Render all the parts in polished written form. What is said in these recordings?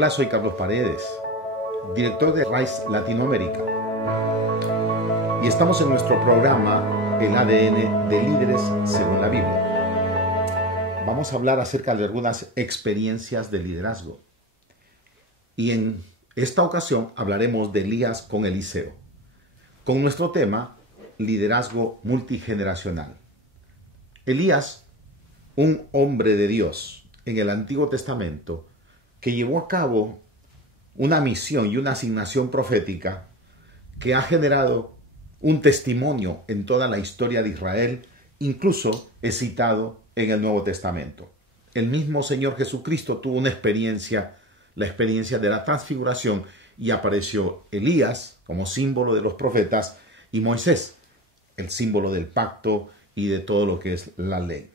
Hola, soy Carlos Paredes, director de RISE Latinoamérica, y estamos en nuestro programa El ADN de líderes según la Biblia. Vamos a hablar acerca de algunas experiencias de liderazgo, y en esta ocasión hablaremos de Elías con Eliseo, con nuestro tema liderazgo multigeneracional. Elías, un hombre de Dios en el Antiguo Testamento, que llevó a cabo una misión y una asignación profética que ha generado un testimonio en toda la historia de Israel, incluso es citado en el Nuevo Testamento. El mismo Señor Jesucristo tuvo una experiencia, la experiencia de la transfiguración, y apareció Elías como símbolo de los profetas y Moisés, el símbolo del pacto y de todo lo que es la ley.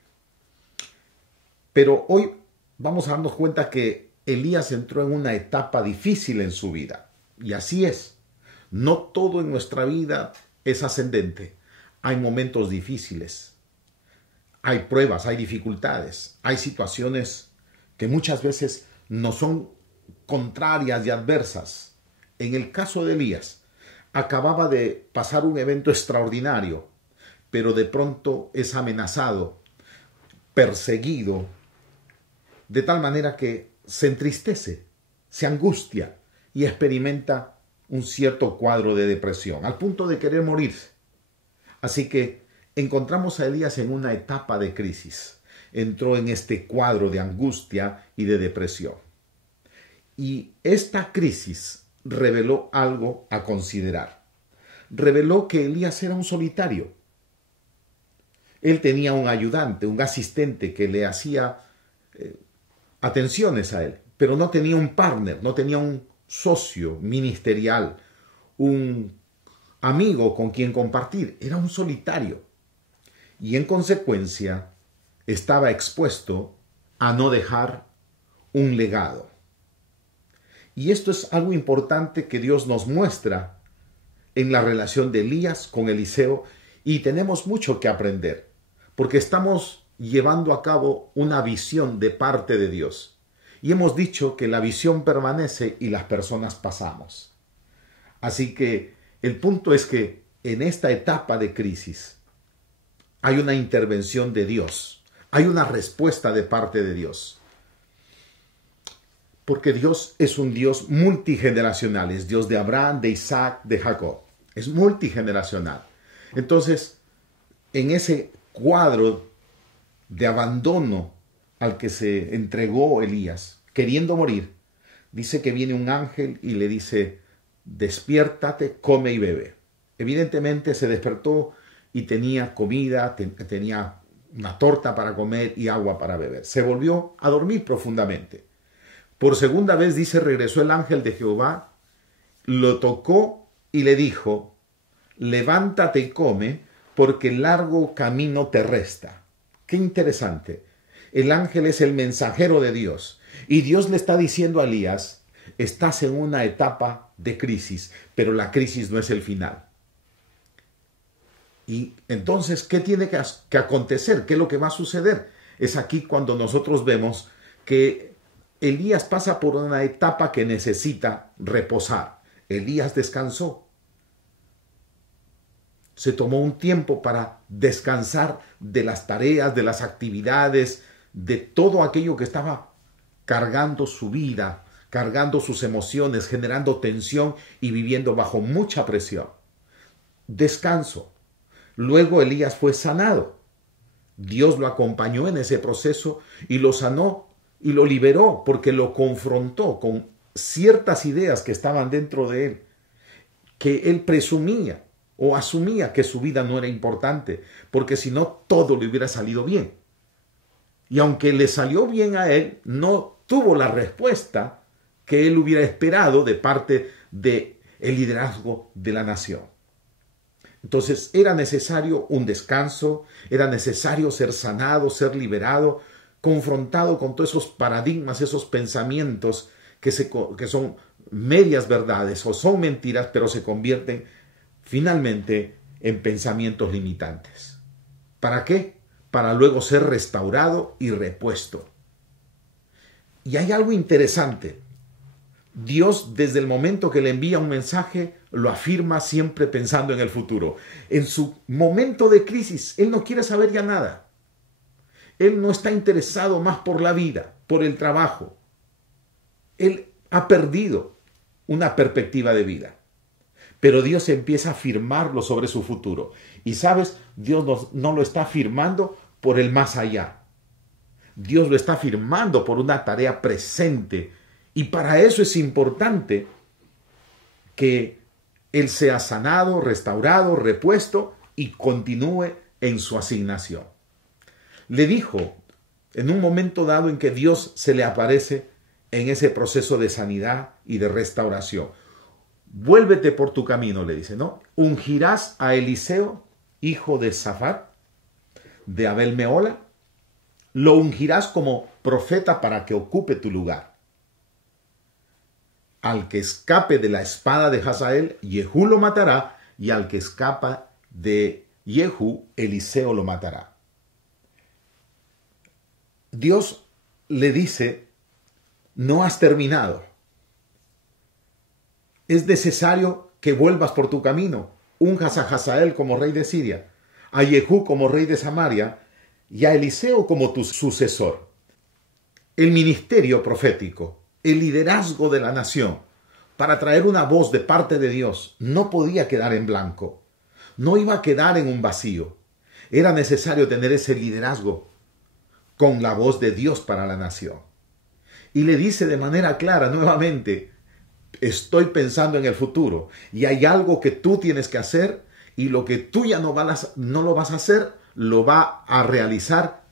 Pero hoy vamos a darnos cuenta que Elías entró en una etapa difícil en su vida. Y así es. No todo en nuestra vida es ascendente. Hay momentos difíciles. Hay pruebas, hay dificultades. Hay situaciones que muchas veces no son contrarias y adversas. En el caso de Elías, acababa de pasar un evento extraordinario, pero de pronto es amenazado, perseguido, de tal manera que se entristece, se angustia y experimenta un cierto cuadro de depresión, al punto de querer morirse. Así que encontramos a Elías en una etapa de crisis. Entró en este cuadro de angustia y de depresión. Y esta crisis reveló algo a considerar. Reveló que Elías era un solitario. Él tenía un ayudante, un asistente que le hacía atenciones a él, pero no tenía un partner, no tenía un socio ministerial, un amigo con quien compartir. Era un solitario. Y en consecuencia estaba expuesto a no dejar un legado. Y esto es algo importante que Dios nos muestra en la relación de Elías con Eliseo, y tenemos mucho que aprender, porque estamos llevando a cabo una visión de parte de Dios. Y hemos dicho que la visión permanece y las personas pasamos. Así que el punto es que en esta etapa de crisis hay una intervención de Dios, hay una respuesta de parte de Dios. Porque Dios es un Dios multigeneracional, es Dios de Abraham, de Isaac, de Jacob. Es multigeneracional. Entonces, en ese cuadro de abandono al que se entregó Elías, queriendo morir, dice que viene un ángel y le dice: despiértate, come y bebe. Evidentemente se despertó y tenía comida, tenía una torta para comer y agua para beber. Se volvió a dormir profundamente. Por segunda vez, dice, regresó el ángel de Jehová, lo tocó y le dijo: levántate y come, porque el largo camino te resta. Qué interesante. El ángel es el mensajero de Dios. Y Dios le está diciendo a Elías: estás en una etapa de crisis, pero la crisis no es el final. Y entonces, ¿qué tiene que acontecer? ¿Qué es lo que va a suceder? Es aquí cuando nosotros vemos que Elías pasa por una etapa que necesita reposar. Elías descansó. Se tomó un tiempo para descansar de las tareas, de las actividades, de todo aquello que estaba cargando su vida, cargando sus emociones, generando tensión y viviendo bajo mucha presión. Descanso. Luego Elías fue sanado. Dios lo acompañó en ese proceso y lo sanó y lo liberó, porque lo confrontó con ciertas ideas que estaban dentro de él, que él presumía o asumía que su vida no era importante, porque si no, todo le hubiera salido bien. Y aunque le salió bien a él, no tuvo la respuesta que él hubiera esperado de parte del liderazgo de la nación. Entonces era necesario un descanso, era necesario ser sanado, ser liberado, confrontado con todos esos paradigmas, esos pensamientos que son medias verdades o son mentiras, pero se convierten finalmente en pensamientos limitantes. ¿Para qué? Para luego ser restaurado y repuesto. Y hay algo interesante. Dios, desde el momento que le envía un mensaje, lo afirma siempre pensando en el futuro. En su momento de crisis, Él no quiere saber ya nada. Él no está interesado más por la vida, por el trabajo. Él ha perdido una perspectiva de vida. Pero Dios empieza a afirmarlo sobre su futuro. Y sabes, Dios no lo está afirmando por el más allá. Dios lo está afirmando por una tarea presente. Y para eso es importante que Él sea sanado, restaurado, repuesto y continúe en su asignación. Le dijo en un momento dado en que Dios se le aparece en ese proceso de sanidad y de restauración. Vuélvete por tu camino, le dice, ¿no? Ungirás a Eliseo, hijo de Safat, de Abel Mehola, lo ungirás como profeta para que ocupe tu lugar. Al que escape de la espada de Hazael, Jehú lo matará, y al que escapa de Jehú, Eliseo lo matará. Dios le dice, no has terminado. Es necesario que vuelvas por tu camino. Unjas a Hazael como rey de Siria, a Jehú como rey de Samaria y a Eliseo como tu sucesor. El ministerio profético, el liderazgo de la nación, para traer una voz de parte de Dios, no podía quedar en blanco. No iba a quedar en un vacío. Era necesario tener ese liderazgo con la voz de Dios para la nación. Y le dice de manera clara nuevamente, estoy pensando en el futuro y hay algo que tú tienes que hacer y lo que tú ya no lo vas a hacer, lo va a realizar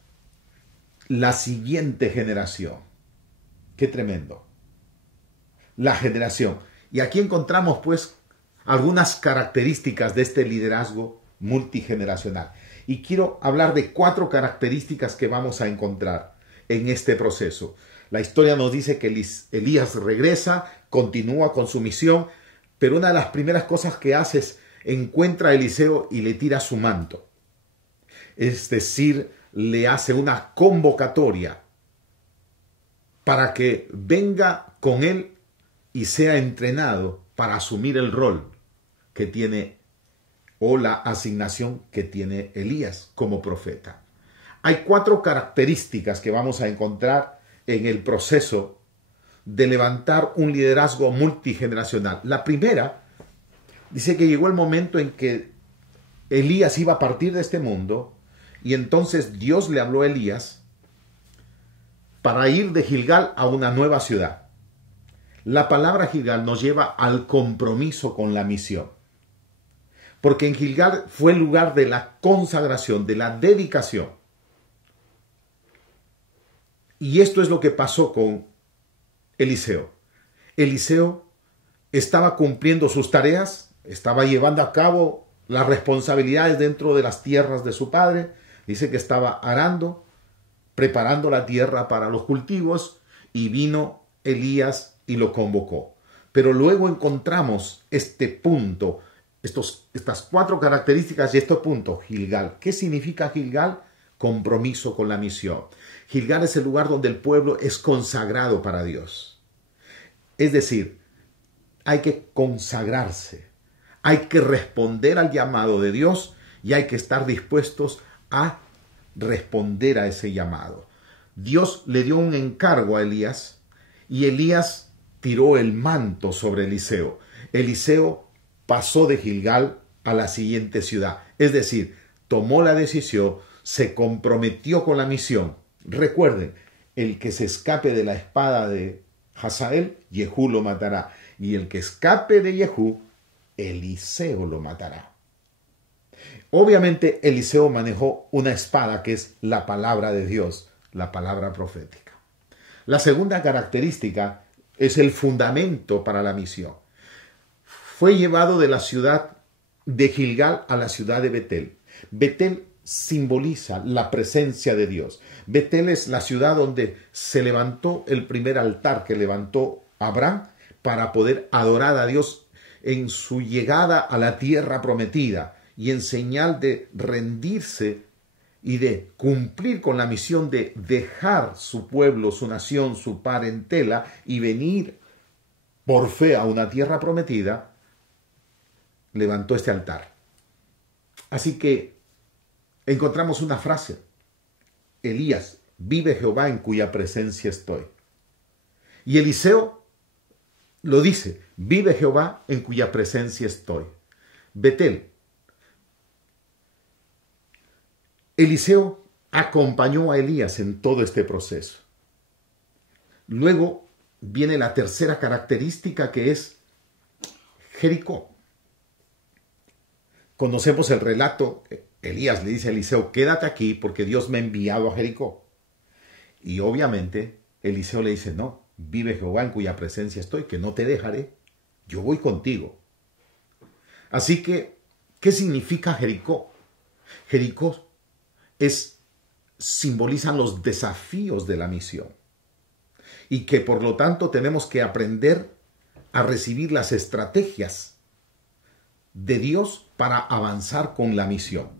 la siguiente generación. Qué tremendo. La generación. Y aquí encontramos pues algunas características de este liderazgo multigeneracional. Y quiero hablar de 4 características que vamos a encontrar en este proceso. La historia nos dice que Elías regresa, continúa con su misión, pero una de las primeras cosas que hace es encuentra a Eliseo y le tira su manto. Es decir, le hace una convocatoria para que venga con él y sea entrenado para asumir el rol que tiene o la asignación que tiene Elías como profeta. Hay 4 características que vamos a encontrar en el proceso de levantar un liderazgo multigeneracional. La primera dice que llegó el momento en que Elías iba a partir de este mundo y entonces Dios le habló a Elías para ir de Gilgal a una nueva ciudad. La palabra Gilgal nos lleva al compromiso con la misión. Porque en Gilgal fue el lugar de la consagración, de la dedicación. Y esto es lo que pasó con Eliseo. Eliseo estaba cumpliendo sus tareas, estaba llevando a cabo las responsabilidades dentro de las tierras de su padre. Dice que estaba arando, preparando la tierra para los cultivos, y vino Elías y lo convocó. Pero luego encontramos este punto, estas 4 características y este punto, Gilgal. ¿Qué significa Gilgal? Compromiso con la misión. Gilgal es el lugar donde el pueblo es consagrado para Dios. Es decir, hay que consagrarse, hay que responder al llamado de Dios y hay que estar dispuestos a responder a ese llamado. Dios le dio un encargo a Elías y Elías tiró el manto sobre Eliseo. Eliseo pasó de Gilgal a la siguiente ciudad, es decir, tomó la decisión, se comprometió con la misión. Recuerden, el que se escape de la espada de Hazael, Jehú lo matará, y el que escape de Jehú, Eliseo lo matará. Obviamente Eliseo manejó una espada que es la palabra de Dios, la palabra profética. La segunda característica es el fundamento para la misión. Fue llevado de la ciudad de Gilgal a la ciudad de Betel. Betel simboliza la presencia de Dios. Betel es la ciudad donde se levantó el primer altar que levantó Abraham para poder adorar a Dios en su llegada a la tierra prometida y en señal de rendirse y de cumplir con la misión de dejar su pueblo, su nación, su parentela y venir por fe a una tierra prometida, levantó este altar. Así que encontramos una frase: Elías, vive Jehová en cuya presencia estoy. Y Eliseo lo dice: vive Jehová en cuya presencia estoy. Betel. Eliseo acompañó a Elías en todo este proceso. Luego viene la tercera característica, que es Jericó. Conocemos el relato. Elías le dice a Eliseo: quédate aquí porque Dios me ha enviado a Jericó. Y obviamente Eliseo le dice: no, vive Jehová en cuya presencia estoy, que no te dejaré, yo voy contigo. Así que, ¿qué significa Jericó? Jericó simbolizan los desafíos de la misión, y que por lo tanto tenemos que aprender a recibir las estrategias de Dios para avanzar con la misión.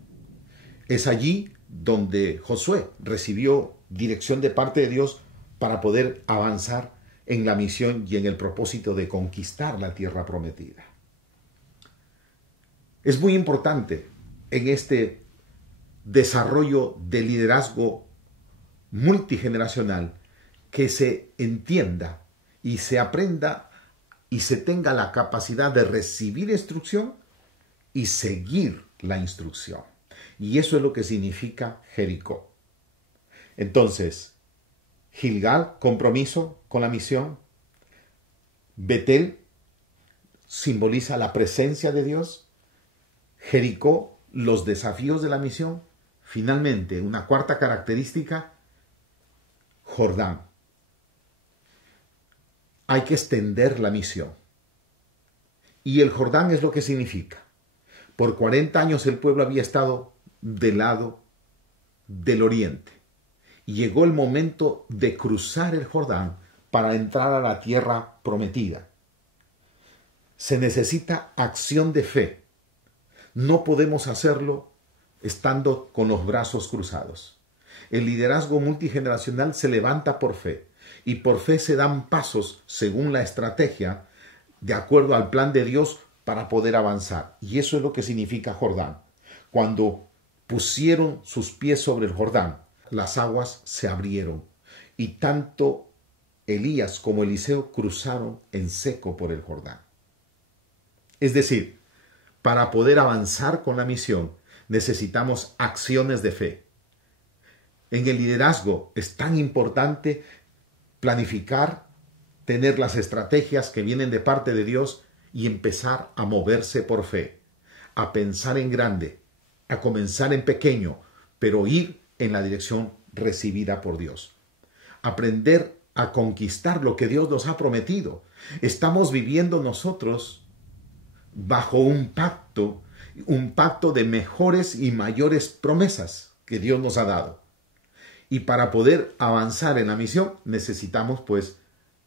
Es allí donde Josué recibió dirección de parte de Dios para poder avanzar en la misión y en el propósito de conquistar la tierra prometida. Es muy importante en este desarrollo de liderazgo multigeneracional que se entienda y se aprenda y se tenga la capacidad de recibir instrucción y seguir la instrucción. Y eso es lo que significa Jericó. Entonces, Gilgal, compromiso con la misión. Betel simboliza la presencia de Dios. Jericó, los desafíos de la misión. Finalmente, una cuarta característica, Jordán. Hay que extender la misión. Y el Jordán es lo que significa: por 40 años el pueblo había estado del lado del oriente. Y llegó el momento de cruzar el Jordán para entrar a la tierra prometida. Se necesita acción de fe. No podemos hacerlo estando con los brazos cruzados. El liderazgo multigeneracional se levanta por fe, y por fe se dan pasos según la estrategia, de acuerdo al plan de Dios, para poder avanzar. Y eso es lo que significa Jordán. Cuando pusieron sus pies sobre el Jordán, las aguas se abrieron, y tanto Elías como Eliseo cruzaron en seco por el Jordán. Es decir, para poder avanzar con la misión, necesitamos acciones de fe. En el liderazgo es tan importante planificar, tener las estrategias que vienen de parte de Dios y empezar a moverse por fe, a pensar en grande, a comenzar en pequeño, pero ir en la dirección recibida por Dios. Aprender a conquistar lo que Dios nos ha prometido. Estamos viviendo nosotros bajo un pacto de mejores y mayores promesas que Dios nos ha dado. Y para poder avanzar en la misión necesitamos pues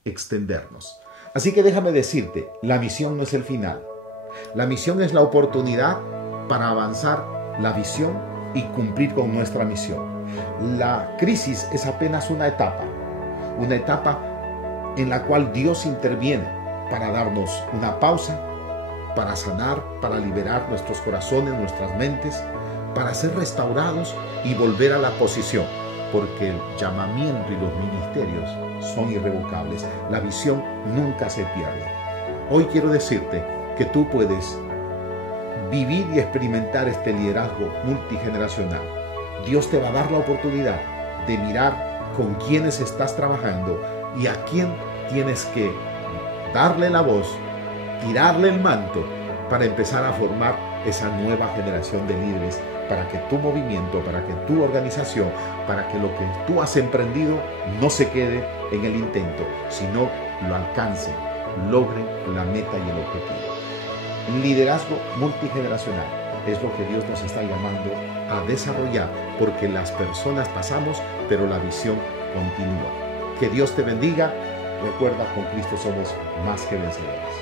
extendernos. Así que déjame decirte, la misión no es el final. La misión es la oportunidad para avanzar la visión y cumplir con nuestra misión. La crisis es apenas una etapa en la cual Dios interviene para darnos una pausa, para sanar, para liberar nuestros corazones, nuestras mentes, para ser restaurados y volver a la posición, porque el llamamiento y los ministerios son irrevocables. La visión nunca se pierde. Hoy quiero decirte que tú puedes vivir y experimentar este liderazgo multigeneracional. Dios te va a dar la oportunidad de mirar con quiénes estás trabajando y a quién tienes que darle la voz, tirarle el manto para empezar a formar esa nueva generación de líderes, para que tu movimiento, para que tu organización, para que lo que tú has emprendido no se quede en el intento, sino lo alcancen, logren la meta y el objetivo. Liderazgo multigeneracional es lo que Dios nos está llamando a desarrollar, porque las personas pasamos, pero la visión continúa. Que Dios te bendiga. Recuerda, con Cristo somos más que vencedores.